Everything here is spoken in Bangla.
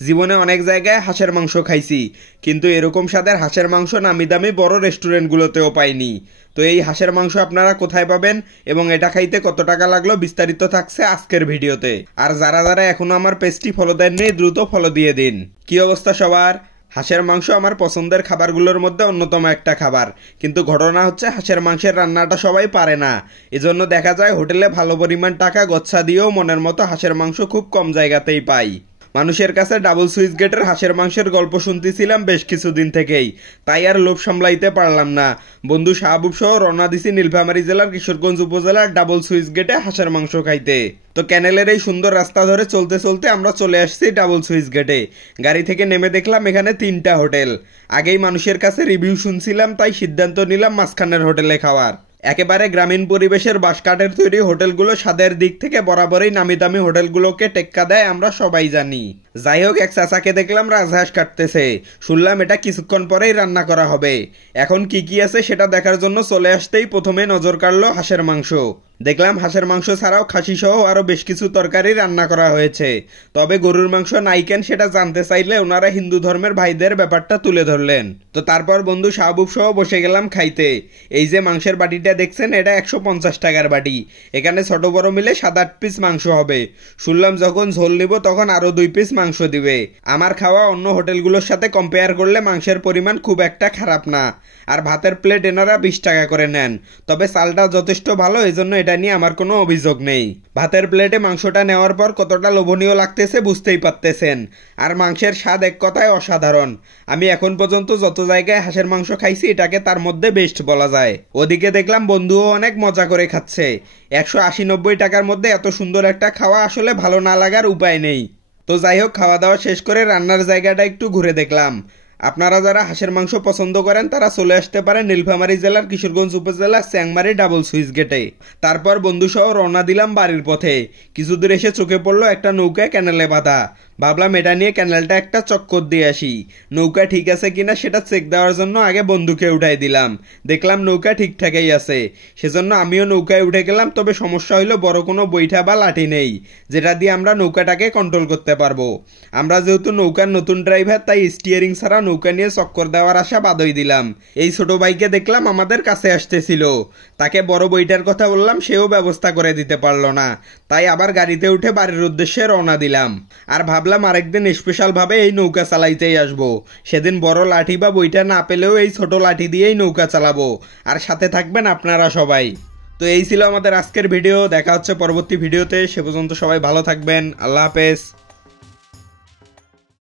জীবনে অনেক জায়গায় হাঁসের মাংস খাইছি, কিন্তু এরকম স্বাদের হাঁসের মাংস নামি দামি বড় রেস্টুরেন্টগুলোতেও পাইনি। তো এই হাঁসের মাংস আপনারা কোথায় পাবেন এবং এটা খাইতে কত টাকা লাগলো বিস্তারিত থাকছে আজকের ভিডিওতে। আর যারা যারা এখনো আমার পেজটি ফলো দেননি দ্রুত ফলো দিয়ে দিন। কি অবস্থা সবার? হাঁসের মাংস আমার পছন্দের খাবারগুলোর মধ্যে অন্যতম একটা খাবার, কিন্তু ঘটনা হচ্ছে হাঁসের মাংসের রান্নাটা সবাই পারে না। এজন্য দেখা যায় হোটেলে ভালো পরিমাণ টাকা গচ্ছা দিয়েও মনের মতো হাঁসের মাংস খুব কম জায়গাতেই পাই। মানুষের কাছে ডাবল সুইচ গেটের হাঁসের মাংসের গল্প শুনতেছিলাম বেশ কিছুদিন থেকেই, তাই আর লোভ সামলাইতে পারলাম না। বন্ধু শাহবুব সহ রওনা দিছি নীলফামারী জেলার কিশোরগঞ্জ উপজেলার ডাবল সুইচ গেটে হাঁসের মাংস খাইতে। তো ক্যানেলের এই সুন্দর রাস্তা ধরে চলতে চলতে আমরা চলে আসছি ডাবল সুইচ গেটে। গাড়ি থেকে নেমে দেখলাম এখানে 3টা হোটেল। আগেই মানুষের কাছে রিভিউ শুনছিলাম, তাই সিদ্ধান্ত নিলাম মাঝখানের হোটেলে খাওয়ার। একেবারে গ্রামীণ পরিবেশের বাঁশকাঠের তৈরি হোটেলগুলো স্বাদের দিক থেকে বরাবরই নামি দামি হোটেলগুলোকে টেক্কা দেয়, আমরা সবাই জানি। যাই হোক, এক চাচাকে দেখলাম রাজহাঁস কাটতেছে। শুনলাম এটা কিছুক্ষণ পরেই রান্না করা হবে। এখন কি কি আছে সেটা দেখার জন্য চলে আসতেই প্রথমে নজর কাড়লো হাঁসের মাংস। দেখলাম হাঁসের মাংস ছাড়াও খাসি সহ আরো বেশ কিছু তরকারি রান্না করা হয়েছে। তবে গরুর মাংস নাই কেন সেটা জানতে চাইলে ওনারা হিন্দু ধর্মের ভাইদের ব্যাপারটা তুলে ধরলেন। তো তারপর বন্ধু শাহবুব সহ বসে গেলাম খাইতে। এই যে মাংসের বাটিটা দেখছেন, এটা 150 টাকার বাটি। এখানে ছোট বড় মিলে 7-8 পিস মাংস হবে। শুনলাম যখন ঝোল নিব তখন আরো 2 পিস মাংস দিবে। আমার খাওয়া অন্য হোটেলগুলোর সাথে কম্পেয়ার করলে মাংসের পরিমাণ খুব একটা খারাপ না। আর ভাতের প্লেট এনারা 20 টাকা করে নেন। তবে চালটা যথেষ্ট ভালো, এজন্য এটা নিয়ে আমার কোনো অভিযোগ নেই। ভাতের প্লেটে মাংসটা নেওয়ার পর কতটা লোভনীয় লাগতেছে বুঝতেই পারতেছেন। আর মাংসের স্বাদ এক কথায় অসাধারণ। আমি এখন পর্যন্ত যত জায়গায় হাঁসের মাংস খাইছি এটাকে তার মধ্যে বেস্ট বলা যায়। ওদিকে দেখলাম বন্ধুও অনেক মজা করে খাচ্ছে। 180-90 টাকার মধ্যে এত সুন্দর একটা খাওয়া আসলে ভালো না লাগার উপায় নেই। তো যাই হোক, খাওয়া দাওয়া শেষ করে রান্নার জায়গাটা একটু ঘুরে দেখলাম। আপনারা যারা হাঁসের মাংস পছন্দ করেন তারা চলে আসতে পারেন নীলফামারী জেলার কিশোরগঞ্জ উপজেলার চ্যাংমারি ডাবল সুইচ গেটে। তারপর বন্ধুসহ রওনা দিলাম বাড়ির পথে। কিছু দূর এসে চোখে পড়লো একটা নৌকা ক্যানেলে বাঁধা। ভাবলাম এটা নিয়ে ক্যানেলটা একটা চক্কর দিয়ে আসি। নৌকা ঠিক আছে কিনা সেটা চেক দেওয়ার জন্য আগে বন্ধুকে উঠাই দিলাম। দেখলাম নৌকা ঠিকঠাকই আছে, সেজন্য আমিও নৌকায় উঠে গেলাম। তবে সমস্যা হইলো বড় কোনো বৈঠা বা লাঠি নেই যেটা দিয়ে আমরা নৌকাটাকে কন্ট্রোল করতে পারবো। আমরা যেহেতু নৌকার নতুন ড্রাইভার, তাই স্টিয়ারিং ছাড়া নৌকা নিয়ে চক্কর দেওয়ার আশা বাদই দিলাম। এই ছোট ভাইকে দেখলাম আমাদের কাছে আসতেছিল, তাকে বড় বইটার কথা বললাম, সেও ব্যবস্থা করে দিতে পারলো না। তাই আবার গাড়িতে উঠে বাড়ির উদ্দেশ্যে রওনা দিলাম। আর ভাবলাম আরেকদিন স্পেশাল ভাবে এই নৌকা চালাইতেই আসবো। সেদিন বড় লাঠি বা বইটা না পেলেও এই ছোট লাঠি দিয়েই নৌকা চালাবো। আর সাথে থাকবেন আপনারা সবাই। তো এই ছিল আমাদের আজকের ভিডিও। দেখা হচ্ছে পরবর্তী ভিডিওতে। সে পর্যন্ত সবাই ভালো থাকবেন। আল্লাহ হাফেজ।